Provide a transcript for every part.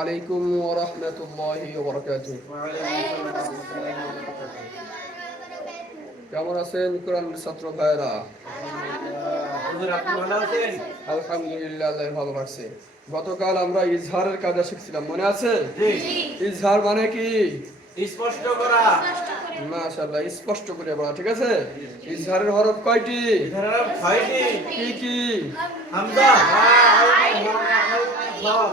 আলাইকুম ওয়া রাহমাতুল্লাহি ওয়া বারাকাতুহু। কেমন আছেন কোরআন ছাত্র ভাইরা আলহামদুলিল্লাহ ভালো রাখছে। গতকাল আমরা ইজহারের কাজা শিখছিলাম মনে আছে? ইজহার মানে কি? স্পষ্ট করা। মাশাআল্লাহ স্পষ্ট করে বলা ঠিক আছে? ইজহারের হরফ কয়টি? ছয়টি। কি কি? হামদা হা আইন হা আইন সব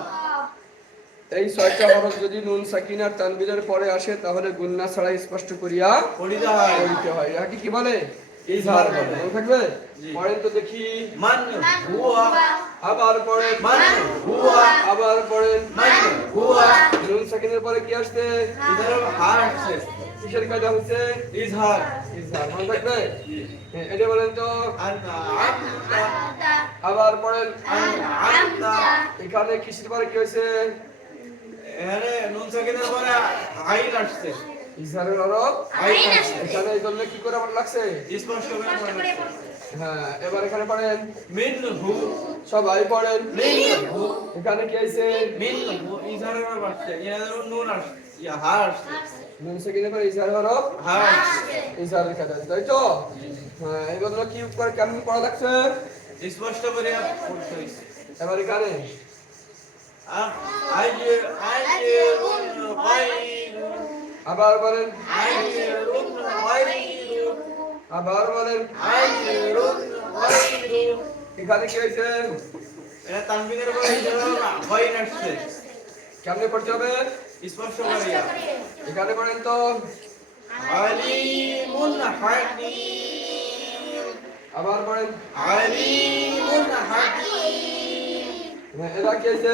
এই ছয়টা হরফ যদি নুন সাকিনার তানবিরের পরে আসে তাহলে গুন্না ছাড়া স্পষ্ট করিয়া পড়িতে হয়। পড়িতে হয়। এটাকে কি বলে? ইজহার বলে। মনে থাকবে। পড়েন তো দেখি। মান হুয়া আবার পড়েন মান হুয়া আবার পড়েন মান হুয়া নুন সাকিনের পরে কি আসছে? ইধার হা আসছে। কিসের কাজা হচ্ছে? ইজহার। ইজহার। মনে থাকবে? হ্যাঁ, এটা বলেন তো। আন্তা আন্তা আবার পড়েন এখানে কিসের পরে কি হয়েছে? এখানে নুন সাকিনের পরে আইন আসছে। ইজহারের হরফ আইন আসছে। এখানে এই জন্য কি করে আমার লাগছে? স্পষ্ট করে হ্যাঁ এবার এখানে পড়েন। মিন হু সবাই পড়েন। মিন হু এখানে কি হয়েছে মিন হু পরে আসছে। এখানে নুন আসছে ইয়া হা আসছে। নুন সাকিনের পরে ইজহার হরফ হা আসছে। ইজহারের কাজা তাই তো? হ্যাঁ এই কি করে কেমন পড়া লাগছে? স্পষ্ট করে পড়তে হইছে। এবার এখানে আবার বলেন। আবার বলেন। এখানে কি হয়েছে? এটা তানবিনের পরে গায়ন আসছে কেমনে পড়তে হবে? স্পষ্ট করিয়া। এখানে পড়েন তো। আলিমুন হাকিম আবার পড়েন আলিমুন হাকিম হ্যাঁ এরা কি হয়েছে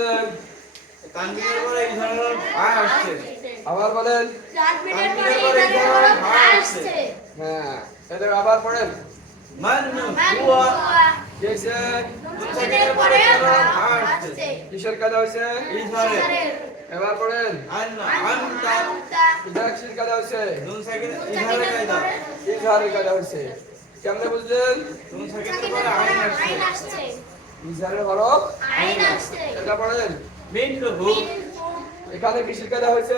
তানবিনের পরে ইজহার হা আসছে। আবার বলেন হ্যাঁ এটা আবার পড়েন মান হুয়া কি হয়েছে মুনসাকিনের পরে আসছে। কিসের কাজা হয়েছে? ইজহারের এবার পড়েন আন্না আন্তা কিসের কাজা হয়েছে। নুন সাকিন কায়দা ইজহারের কাজা হয়েছে। কেমনে বুঝলেন? নুন সাকিনের পরে আইন আসছে। ইজহারের হরফ এটা পড়েন। মিন হু এখানে কিসের কাজা হয়েছে?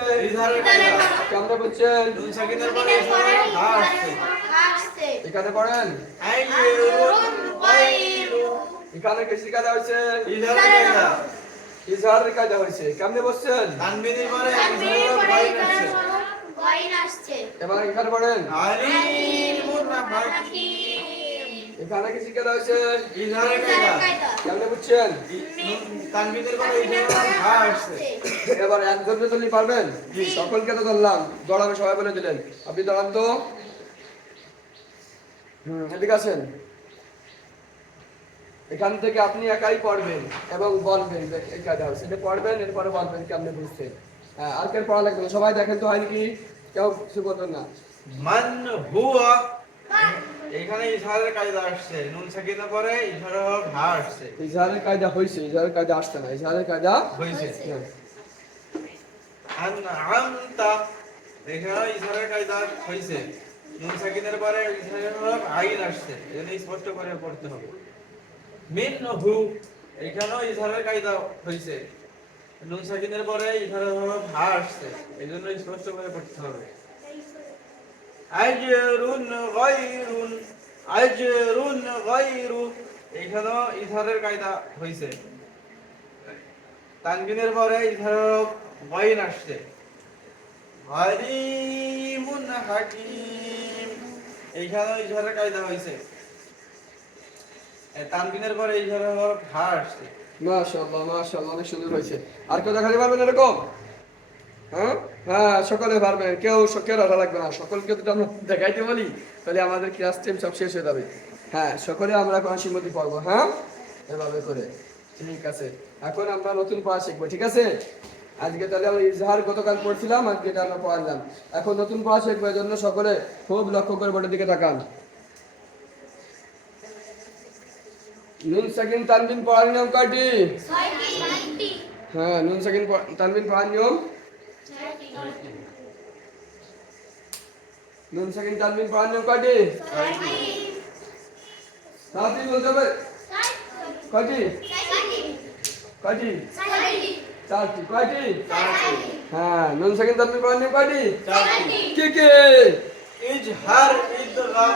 কেমনে বুঝছেন নুন সাকিনের পরে আসছে। এখানে পড়েন। এখানে কিসের কাজা হয়েছে? ইজহারের কাজা হয়েছে। কেমনে বসছেন? তানবিনের পরে ইজহারের আসছে। এবার এখানে পড়েন। আলিমুন হাকিম এখানে কাজা হয়েছে? ইজহারের কায়দা কেমনে বুঝছেন? তানবিনের পরে ইজহারের হা আসছে। এবার একজন চলি পারবেন? সকলকে তো ধরলাম। দৌড়াবে সবাই বলে দিলেন। আপনি দাঁড়ান তো। হুম এদিকে আছেন এখান থেকে আপনি একাই পড়বেন এবং বলবেন এই হচ্ছে এটা পড়বেন এরপরে বলবেন কেমনে বুঝছেন। হ্যাঁ আর কেউ পড়া লাগবে সবাই দেখেন তো হয় নাকি? কেউ কিছু করবেন না। মান হুয়া এখানে ইজহারের কায়দা আসছে। নুন সাকিনের পরে ইজহারের হা আসছে। ইজহারের কায়দা হয়েছে ইজহারের কায়দা আসছে না ইজহারের কায়দা হয়েছে হ্যাঁ। আন আমতা এখানে ইজহারের কায়দা হয়েছে নুন সাকিনের পরে ইজহারের হরফ আইন আসছে এজন্য স্পষ্ট করে পড়তে হবে। মিন হু এখানেও ইজহারের কায়দা হয়েছে নুন সাকিনের পরে ইজহারের হরফ হা আসছে এজন্য স্পষ্ট করে পড়তে হবে। আজরুন গায়রুন এখানেও ইজহারের কায়দা হয়েছে তানবিনের পরে গায়ন আসছে। হাকিম। এইখানেও কায়দা হয়েছে এ, তানবিনের পরে ইজহার হা আসছে। মাশাআল্লাহ মাশাআল্লাহ, অনেক সুন্দর হয়েছে। আর কেউ দেখাতে পারবেন এরকম? হ্যাঁ? হ্যাঁ সকলে পারবেন কেউ কেউ রাখা লাগবে না। সকলকে যদি আমরা দেখাইতে বলি? তাহলে আমাদের ক্লাস টাইম সব শেষ হয়ে যাবে। হ্যাঁ সকলে আমরা হাসিমতি পড়ব হ্যাঁ? এভাবে করে। ঠিক আছে। এখন আমরা নতুন পড়া শিখব ঠিক আছে? আজকে তাহলে আমরা ইজহার গতকাল পড়ছিলাম আজকে এটা আমরা পড়ালাম। এখন নতুন পড়া শিখব এই জন্য সকলে খুব লক্ষ্য করে বোর্ডের দিকে তাকান। নুন সাকিন তানবিন পড়ার নিয়ম কয়টি? হ্যাঁ নুন সাকিন তানবিন পড়ার নিয়ম নুন সাকিন তানবিন পড়ার নিয়ম কয়টি তাড়াতাড়ি বলতে হবে কয়টি কয়টি চারটি কয়টি হ্যাঁ নুন সাকিন তানবিন পড়ার নিয়ম কয়টি কে কে ইজহার ইদগাম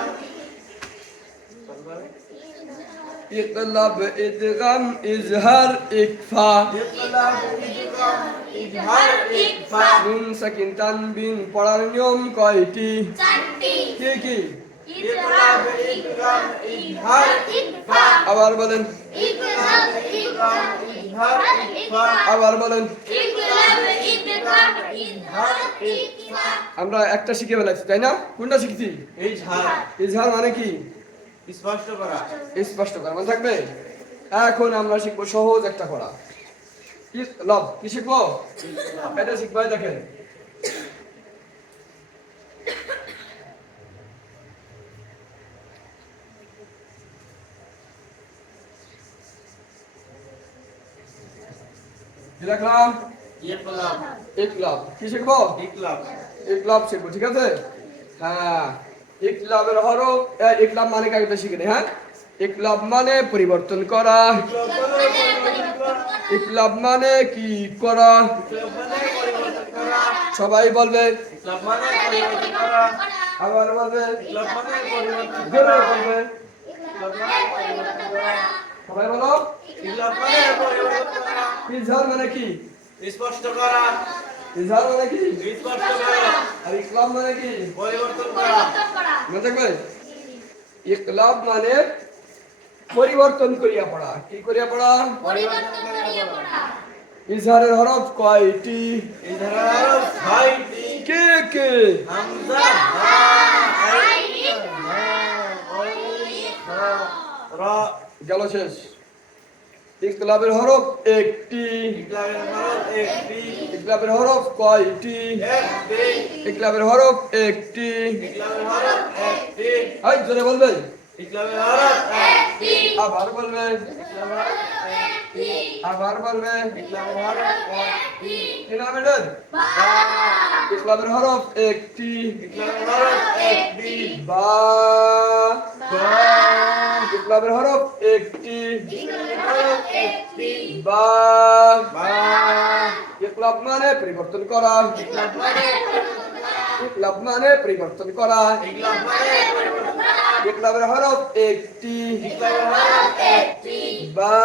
ইকলাব ইদগাম ইজহার ইকফা ইকলাব ইদগাম ইজহার ইকফা নুন সাকিন তানবিন পড়ার নিয়ম কয়টি কি কি ইকলাব ইদগাম ইজহার ইকফা আবার বলেন ইকলাব ইদগাম ইজহার ইকফা আবার বলেন ইকলাব ইদগাম ইজহার ইকফা আমরা একটা শিখে ফেলাইছি তাই না? কোনটা শিখছি? ইজহার। ইজহার মানে কি? স্পষ্ট করা স্পষ্ট করা। মনে থাকবে? এখন আমরা শিখব সহজ একটা করা। কি লব কি শিখব? এটা শিখব দেখেন। লিখলাম? ইকলাব ইকলাব কি শিখব? ইকলাব ইকলাব শিখব ঠিক আছে? হ্যাঁ। ইকলাবের হরফ ইকলাব মানে কাকে শিখে হ্যাঁ? ইকলাব মানে পরিবর্তন করা। ইকলাব মানে কি করা? সবাই বলবে, আবার বলবে বলবে। সবাই বলো মানে কি? স্পষ্ট করা। ইজহার মানে কি স্পষ্ট করা। আর ইকলাব মানে কি পরিবর্তন করা। মনে থাকবে ইকলাব মানে পরিবর্তন করিয়া পড়া। কি করিয়া পড়া? পরিবর্তন করিয়া পড়া। ইজহারের হরফ কয়টি? ইধার ছয়টি। কে কে? হামজা হা আইন হা ওয়াইন হা। রা। গেল শেষ। ইকলাবের হরফ একটি। ইকলাবের হরফ কয়টি? একটি ইকলাবের হরফ একটি। জোরে বলবে। আবার বলবে। আবার বলবে ইকলাবের হরফ একটি। তিন মিনিট হরফ একটি। ইকলাবের হরফ একটি। বা। ইকলাবের হরফ একটি। বা। বা। ইকলাব মানে পরিবর্তন করা। ইকলাব মানে পরিবর্তন করা। ইকলাব মানে পরিবর্তন করা। ইকলাবের হরফ একটি। বা।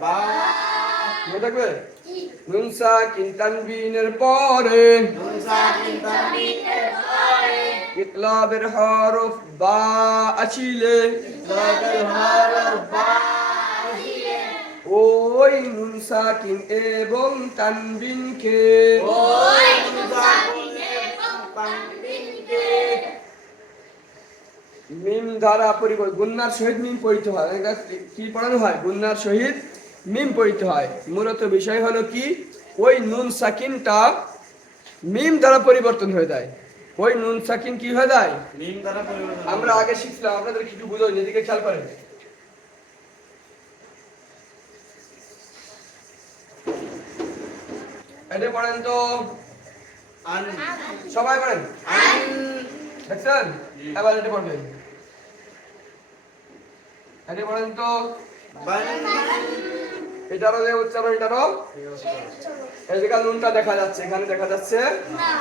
বা। মনে থাকবে? নুন সাকিন তানবিনের পরে। ইকলাবের হরফ বা আছিলে। ওই নুন সাকিন এবং তানবিনকে। ওই নুন সাকিনের তানবিনকে। মিম দ্বারা পরিবর্তন গুন্নার সহিত মিম পড়িতে হয়। এটা কি পড়ানো হয়? গুন্নার সহিত মিম পড়িতে হয়। মূলত বিষয় হলো কি? ওই নুন সাকিনটা মিম দ্বারা পরিবর্তন হয়ে যায়। ওই নুন সাকিন কি হয়ে যায়? মিম দ্বারা পরিবর্তন আমরা আগে শিখছিলাম আপনাদের কিছু বুঝো এদিকে খেয়াল করেন। এটা পড়েন তো? আন। সবাই পড়েন? আন। দেখছেন? এবার এটা পড়বেন। পড়েন তো। এটারও যে উচ্চারণ এটারও এদিকে নুনটা দেখা যাচ্ছে এখানে দেখা যাচ্ছে? না।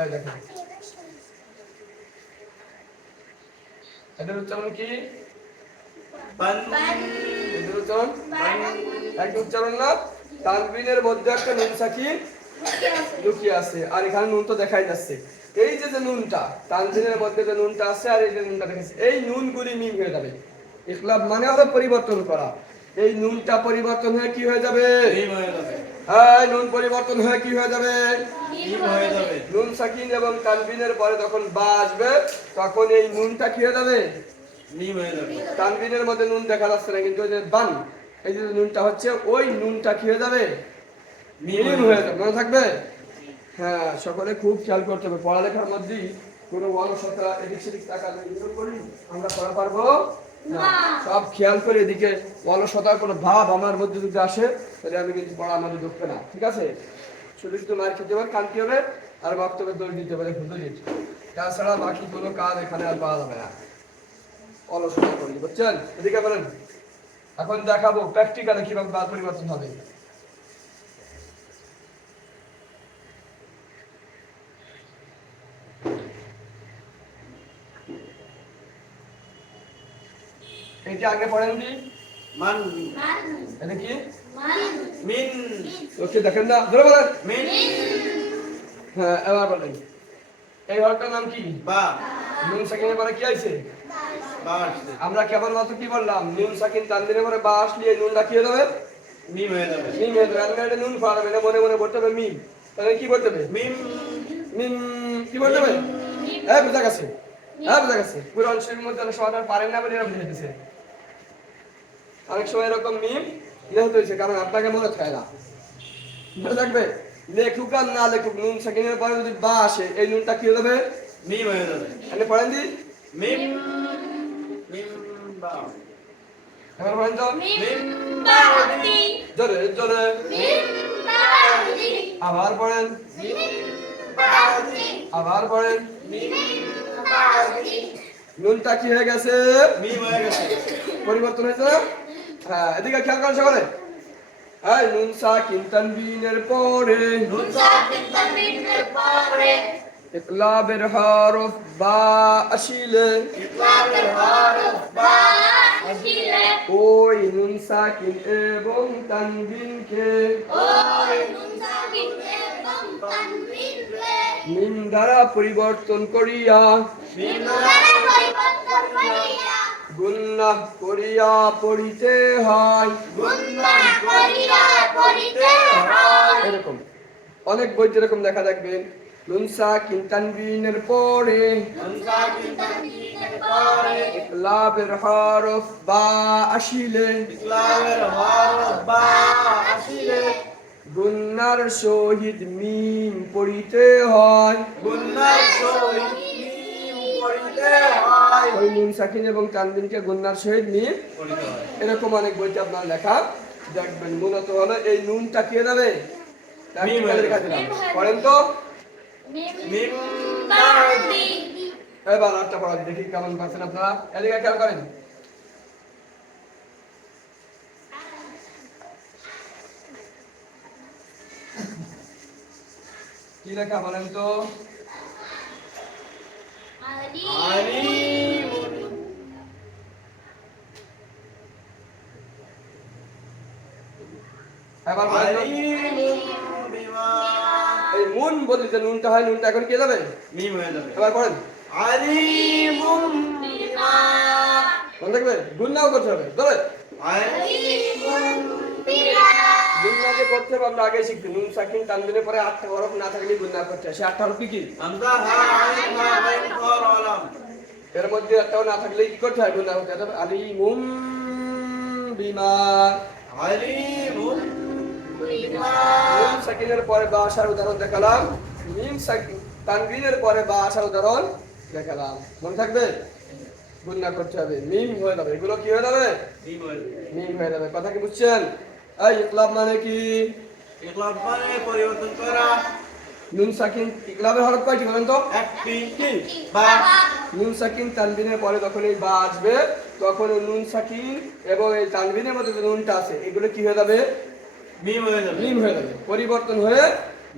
এই দেখেন উচ্চারণ কি? উচ্চারণ এক উচ্চারণ না? তানবিনের মধ্যে একটা নুন সাকি লুকিয়ে আছে। আর এখানে নুন তো দেখাই যাচ্ছে। এই যে যে নুনটা তানবিনের মধ্যে যে নুনটা আছে আর এই যে নুনটা দেখেছে এই নুনগুলি মিম হয়ে যাবে। ইখলাব মানে হলো পরিবর্তন করা। এই নুনটা পরিবর্তন হয়ে কি হয়ে যাবে? মিম হয়ে যাবে। এই নুন পরিবর্তন হয়ে কি হয়ে যাবে? হয়ে যাবে। নুন সাকিন এবং তানবিনের পরে যখন বা আসবে তখন এই নুনটা কি হয়ে যাবে? হয়ে তানবিনের মধ্যে নুন দেখা যাচ্ছে না কিন্তু ওই যে বান এই যে নুনটা হচ্ছে ওই নুনটা কি হয়ে যাবে? মিম হয়ে যাবে। মনে থাকবে? হ্যাঁ সকলে খুব খেয়াল করতে হবে। পড়ালেখার মধ্যেই কোনো অলসতা এদিক সেদিক টাকা ইগনোর করি আমরা পড়া পারব? সব খেয়াল করে এদিকে অলসতার কোনো ভাব আমার মধ্যে যদি আসে তাহলে আমি কিন্তু পড়া আমাদের ঢুকবে না। ঠিক আছে? শুধু শুধু মার খেতে হবে কানতে হবে আর বক্তব্যে দোষ দিতে পারে হুজুরির তাছাড়া বাকি কোনো কাজ এখানে আর পাওয়া যাবে না। অলসতা করি বুঝছেন? এদিকে বলেন। এখন দেখাবো প্র্যাকটিক্যালে কীভাবে পরিবর্তন হবে। আগে পড়েন দি মান মান এটা কি? মিন ওকে দেখেন না ধরে বলেন। মিন। হ্যাঁ এবার বলেন। এই নাম কি? বা। নুন সাকিনের পরে কি আসছে। আমরা কেবল মাত্র কি বললাম? নুন সাকিন তানদিনের পরে বা আসলে নুন রাখিয়ে দেবে মিম হয়ে যাবে। মিম হয়ে যাবে। আমরা এটা নুন ফাড়াবে এটা মনে মনে বলতে হবে মিম। তাহলে কি বলতে হবে? মিম। মিম কি বলতে হবে? হ্যাঁ বুঝা গেছে। হ্যাঁ বুঝা গেছে। পুরো অংশের মধ্যে অনেক সময় পারেন না বলে এরকম লিখেছে অনেক সময় এরকম মিম লেখতে হয়েছে কারণ আপনাকে মনে থাকে না। মনে থাকবে? লেখুক আর না লেখুক নুন সাকিনের পরে যদি বা আসে এই নুনটা কি হয়ে যাবে? মিম হয়ে যাবে। এখানে পড়েন দি। মিম। মিম। বা। এবার পড়েন তো। মিম বাদি জোরে জোরে। মিম আবার পড়েন। মিম আবার পড়েন। মিম নুনটা কি হয়ে গেছে? মিম হয়ে গেছে। পরিবর্তন হয়েছে? না হ্যাঁ এদিকে খেয়াল করেন সকলে। এই নুন সাকিন তানবিনের পরে। নুন সাকিন তানবিনের পরে। ইকলাবের হরফ বা আসিলে। ইকলাবের হরফ বা আসিলে। ওই নুন সাকিন এবং তানবিনকে ওই নুন সাকিন এবং তানবিনকে মিম দ্বারা পরিবর্তন করিয়া। মিম দ্বারা পরিবর্তন করিয়া। গুন্নাহ করিয়া পড়িতে হয়। করিয়া পড়িতে হয়। এরকম। অনেক বইতে এরকম দেখা থাকবে লুনসা সাকিন তানবিনের পরে। নুন সাকিন তানবিনের পরে। ইকলাবের হরফ বা আসিলে। হরফ বা আসিলে। গুন্নার সহিত মিম পড়িতে হয়। গুন্নার ওই নুন সাকিন এবং তানবিনকে গুন্নার সহিত হয় এরকম অনেক বইতে আপনার লেখা দেখবেন মূলত হলো এই নুনটা কে যাবে। পড়েন তো। এবার আটটা পড়া দেখি কেমন পাচ্ছেন আপনারা। এদিকে খেয়াল করেন। কি লেখা বলেন তো? এবার বিমা এই মুন যে নুনটা হয় নুনটা এখন কে যাবে মিম হয়ে যাবে। এবার পড়েন। আলিমুন বিমা মনে থাকবে গুন্নাও করতে হবে। ধরে। গুন্না যে করতে হবে আমরা আগে শিখছি নুন সাকিন তানবিনের পরে আটটা হরফ না থাকলে গুন্না করতে হয় সে আটটা হরফ কি কি? হামজা হা আইন হা গাইন কর আলাম। এর মধ্যে একটাও না থাকলে কি করতে হয়? গুন্না করতে হবে আলি মুম বিমা। আলিমুন বিমা। নুন সাকিনের পরে বা আসার উদাহরণ দেখালাম। মিম সাকিন তানবিনের পরে বা আসার উদাহরণ দেখালাম। মনে থাকবে? গুন্না করতে হবে। মিম হয়ে যাবে। এগুলো কি হয়ে হয়ে যাবে। মিম হয়ে যাবে। কথা কি বুঝছেন? এই ইকলাব মানে কি? ইকলাব মানে পরিবর্তন করা। নুন সাকিন ইকলাবের হরফ কয়টি বলেন তো? একটি কি? বা নুন সাকিন তানবিনের পরে যখন এই বা আসবে তখন নুন সাকিন এবং এই তানবিনের মধ্যে যে নুনটা আছে এগুলো কি হয়ে যাবে? মিম হয়ে যাবে। মিম হয়ে যাবে। পরিবর্তন হয়ে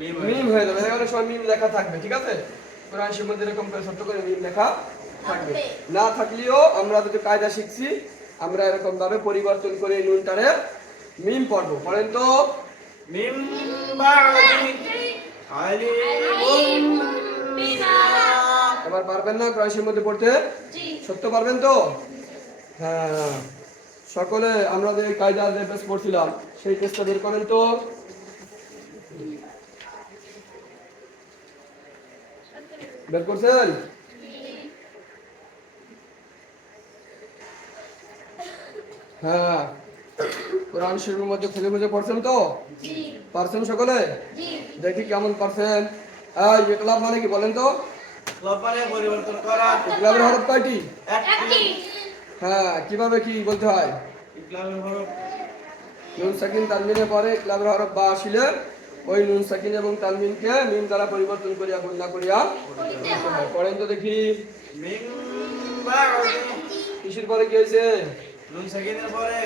মিম হয়ে যাবে। এখানে সব মিম লেখা থাকবে ঠিক আছে? কোরআন শির মধ্যে এরকম করে ছোট্ট করে মিম লেখা থাকবে। না থাকলেও আমরা যদি কায়দা শিখছি। আমরা এরকম ভাবে পরিবর্তন করে এই নুনটারে মিম পড়ব পড়েন তো। মিম এবার পারবেন না কোরআন শির মধ্যে পড়তে? সত্য পারবেন তো? হ্যাঁ। সকলে আমরা যে কায়দার যে টেস্ট পড়ছিলাম সেই টেস্টটা বের করেন তো। বের করছেন? হ্যাঁ। কোরআন শরীফের মধ্যে খুঁজে খুঁজে পড়ছেন তো? পারছেন সকলে? দেখি কেমন পারছেন। এই ইকলাব মানে কি বলেন তো? মানে পরিবর্তন করা। ইকলাবের হরফ কয়টি? হ্যাঁ কীভাবে কি বলতে হয়? ইকলাবের হরফ। নুন সাকিন তানমিনের পরে ক্লাবের হরফ বা আসিলে ওই নুন সাকিন এবং তানমিনকে মিম দ্বারা পরিবর্তন করিয়া গুণা করিয়া করিতে পড়েন তো দেখি। কিসের পরে কি হয়েছে? নুন সাকিনের পরে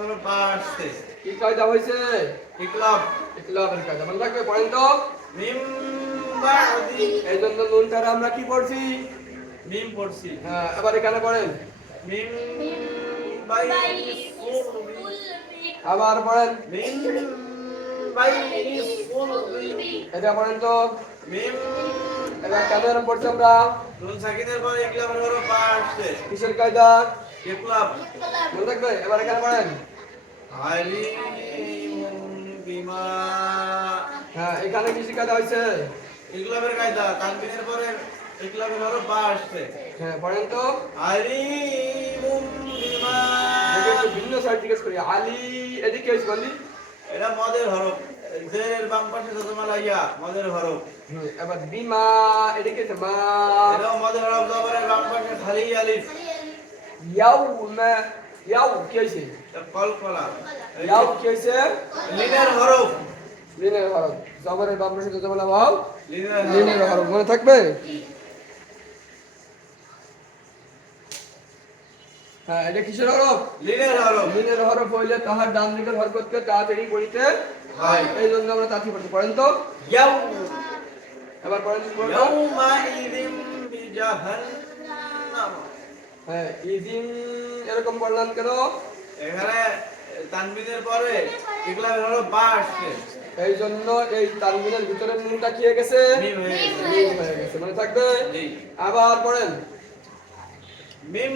হলো আসছে কি কায়দা হয়েছে ইকলাব ইকলাবের কায়দা। মনে থাকবে পড়েন তো মিম বাদি এই জন্য নুনটার আমরা কি পড়ছি? মিম পড়ছি। হ্যাঁ এবার এখানে পড়েন। মিম আবার পড়েন। মিম এটা পড়েন তো। মিম এবার কেন পড়ছি আমরা? নুন সাকিনের পরে হলো আসছে কিসের কায়দা? মনে থাকবে এবার এখানে পড়েন। আলিমুম বিমা। হ্যাঁ এখানে কিসের কায়দা হয়েছে? ইকলাবের কায়দা তানবিনের পরে ইকলাবের হলো বা আসছে। হ্যাঁ পড়েন তো। আলিমুম বিমা। ভিন্ন সাইড জিজ্ঞেস করি। আলী এদিকে এসে বললি এটা মদের হরফ। জের বাম পাশে যতমালা ইয়া মদের হরফ। এবার বিমা এদিকে মা। এটাও মদের হরফ জবরের বাম পাশে খালি আলিফ। ইয়াউ মা ইয়াউ কি কলকলা ইয়াউ কি লিনের হরফ লিনের হরফ জবরের পাশে যত বলা ভাব লিনের হরফ মনে থাকবে? হ্যাঁ এটা কিসের হরফ? লিনের হরফ লিনের হরফ হইলে তাহার ডান দিকের হরকতকে তাড়াতাড়ি করিতে হয়। এই জন্য আমরা তাঁতি পড়তে পড়েন তো? ইয়াউ এবার পড়েন তো। ইয়াউমাইযিন বিজাহান্নাম হ্যাঁ ইদিন এরকম পড়লাম কেন? এখানে তানবিনের পরে ইকলাবের হরফ বা আসছে এই জন্য এই তানবিনের ভিতরে নুনটা কি হয়ে গেছে? হয়ে মনে থাকবে? আবার পড়েন। মিম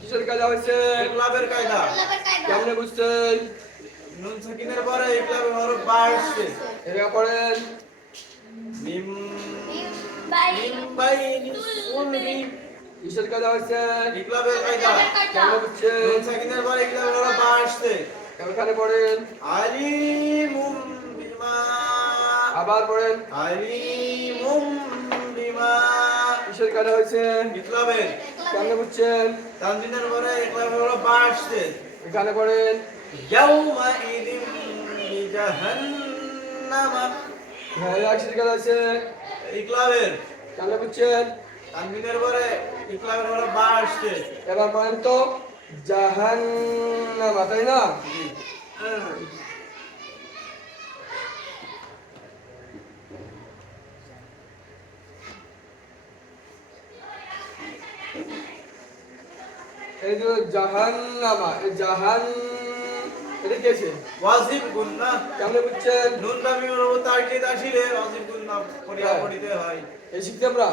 কিসের কাজা হয়েছে? ইকলাবের কায়দা। কেমনে বুঝছেন? নুন সাকিনের পরে ইকলাবের হরফ বা আসছে এটা পড়েন। মিম কিসের কাজা হয়েছে ইকলাবের কায়দা কেমনে বুঝছেন নুন সাকিনের পরে ইকলাবের হরফ বা আসছে এখানে পড়েন আলিমুম বিমা আবার পড়েন আলিমুম বিমা কিসের কাজা হয়েছে ইকলাবের কেমনে বুঝছেন তানজিনের পরে ইকলাবের বা আসছে এখানে পড়েন ইয়াউমাইযিন বিজাহান্নামা হ্যাঁ কিসের কাজা হয়েছে ইকলাবের কেমনে বুঝছেন তানবিনের পরে ইকলাবের হরফ বা আসছে। এবার পড়েন তো জাহান্নামা তাই না? এই যে জাহান্নামা এই জাহান এটা কি আছে? ওয়াজিব গুন্না কেমনে বুঝছেন। নুন দামি অনু তাকিদ আসিলে ওয়াজিব গুন্না পড়িয়া হ্যাঁ। পড়িতে হয়। এই শিখতে আমরা।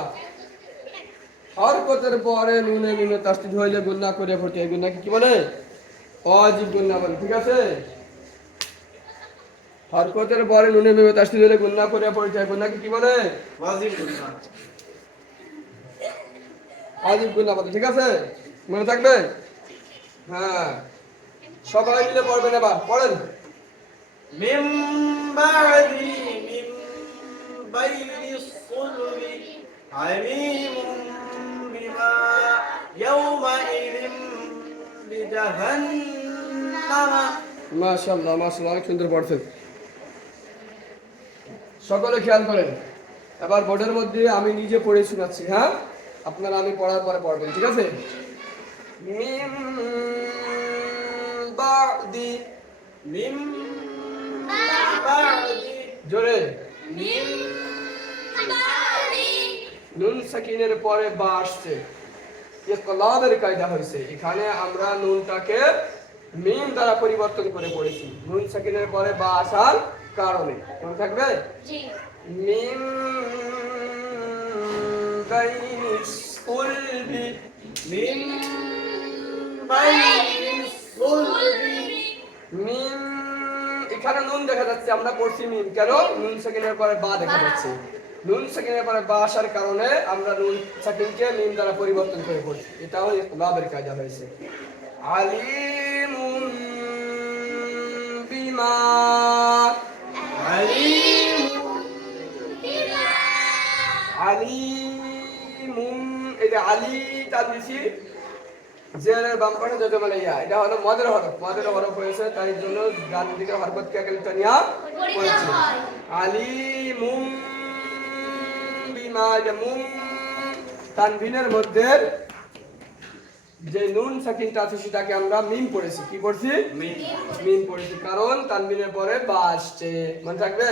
হরকতের পরে নুনে নুনে হইলে গুন্না করে পড়তে এই গুন্নাকে কি বলে? অজীব গুন্না বলে। ঠিক আছে? হরকতের পরে নুনে নুনে তাস্তিদ হইলে গুন্না করে পড়তে এই গুন্নাকে কি বলে? ওয়াজিব গুন্না অজীব গুন্না বলে। ঠিক আছে? মনে থাকবে? হ্যাঁ। সবাই মিলে পড়বেন এবার পড়েন। মিম বাদি মিম বাইনি সুলবি আলিমুম বিমা ইয়াউমাইযিন বিজাহান্নামা। মাশাআল্লাহ মাশাআল্লাহ অনেক সুন্দর পড়ছেন। সকলে খেয়াল করেন এবার বোর্ডের মধ্যে আমি নিজে পড়ে শোনাচ্ছি হ্যাঁ? আপনারা আমি পড়ার পরে পড়বেন ঠিক আছে? মিম বাদি মিম বাদি জোরে। নুন সাকিনের পরে বা আসছে। ইকলাবের কায়দা হয়েছে এখানে আমরা নুনটাকে মিম দ্বারা পরিবর্তন করে পড়েছি। নুন সাকিনের পরে বা আসার কারণে। মনে থাকবে? মিম বাইনি সুলবি মিম বাইনি সুলবি মিম এখানে নুন দেখা যাচ্ছে আমরা পড়ছি মিম। কেন? নুন সেকেন্ডের পরে বা দেখা যাচ্ছে। নুন সেকেন্ডের পরে বা আসার কারণে আমরা নুন সেকেন্ডকে মিম দ্বারা পরিবর্তন করে পড়ছি। এটাও লাভের কাজা হয়েছে। আলিমুম বিমা। আলিমুম আলিমুম এটা আলি তার দিছি জেলের বাম পাশে যেতে বলে ইয়া এটা হলো মদের হরফ। মদের হরফ হয়েছে তাই জন্য ডান দিকে হরফত কে গেলে তানিয়া পড়েছে। আলিমুম বিমা মুম তানভিনের মধ্যে যে নুন সাকিনটা আছে সেটাকে আমরা মিম পড়েছি। কি পড়ছি? মিম। পড়েছি কারণ তানবিনের পরে বা আসছে। মনে থাকবে?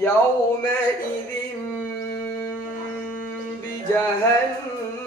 ইয়াউমে ইদিম বিজাহান্নাম।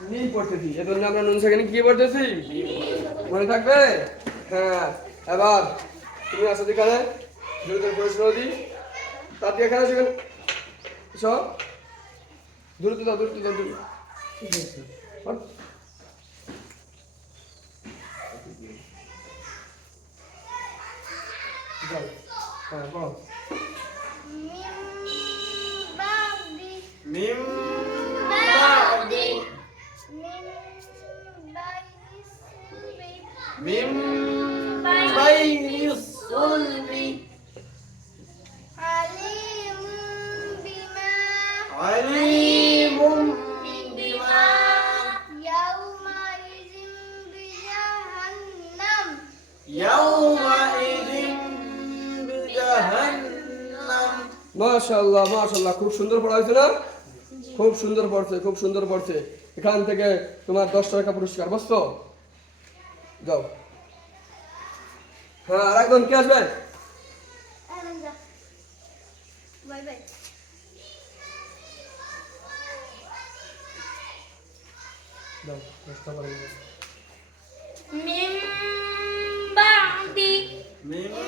মিম পড়তেছি। এই জন্য আমরা নুন সাকিনে কি পড়তেছি? মনে থাকবে? হ্যাঁ। এবার তুমি আসো এখানে দ্রুত প্রশ্ন দিই তাতে এখানে সেখানে সব দ্রুত দাও দ্রুত দাও হ্যাঁ বলো। মিম মিম মাশাল্লাহ মাশাল্লাহ খুব সুন্দর পড়া হয়েছে না? খুব সুন্দর পড়ছে খুব সুন্দর পড়ছে। এখান থেকে তোমার দশ টাকা পুরস্কার বুঝছ? যাও। হ্যাঁ আর একদম কে আসবেন মিম মিম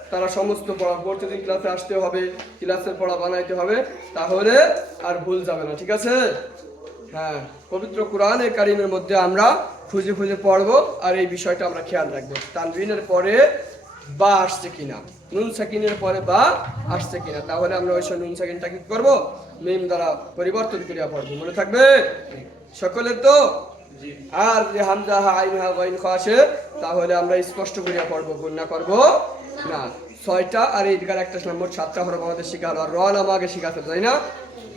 তারা সমস্ত পড়া প্রতিদিন ক্লাসে আসতে হবে ক্লাসের পড়া বানাইতে হবে তাহলে আর ভুল যাবে না ঠিক আছে? হ্যাঁ পবিত্র কোরআনে কারিমের মধ্যে আমরা খুঁজে খুঁজে পড়ব আর এই বিষয়টা আমরা খেয়াল রাখব। তানবিনের পরে বা আসছে কিনা? নুন সাকিনের পরে বা আসছে কিনা? তাহলে আমরা ওই সব নুন সাকিনটা কি করব? মিম দ্বারা পরিবর্তন করিয়া পড়ব। মনে থাকবে? সকলের তো? আর যে হামজা হা আইন হা গাইন খ আসে তাহলে আমরা স্পষ্ট করিয়া পড়ব গুণনা করব। না ছয়টা আর এইদিকার একটা ছিল মোট সাতটা হরফ আমাদের শেখা হলো আর রন আমাকে শেখাতে তাই না?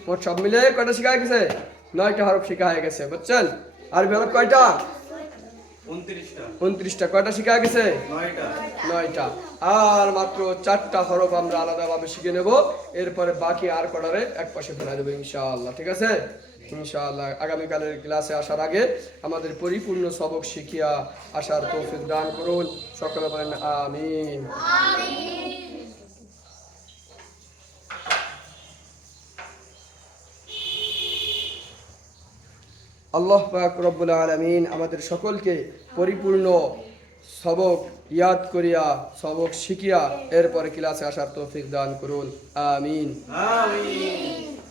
মোট সব মিলে কয়টা শেখা হয়ে গেছে নয়টা হরফ শেখা হয়ে গেছে বুঝছেন? আর হরফ কয়টা? উনত্রিশটা। কয়টা শেখা গেছে নয়টা। নয়টা। আর মাত্র চারটা হরফ আমরা আলাদাভাবে শিখে নেব। এরপরে বাকি আর কটারে এক পাশে ফেলা দেবো ইনশাআল্লাহ ঠিক আছে? ইনশাআল্লাহ আগামীকালের ক্লাসে আসার আগে আমাদের পরিপূর্ণ সবক শিখিয়া আসার তৌফিক দান করুন। সকলে বলেন, আমিন। আল্লাহ রব্বুল আলমিন আমাদের সকলকে পরিপূর্ণ সবক ইয়াদ করিয়া, সবক শিখিয়া এরপরে ক্লাসে আসার তৌফিক দান করুন। আমিন। আমিন।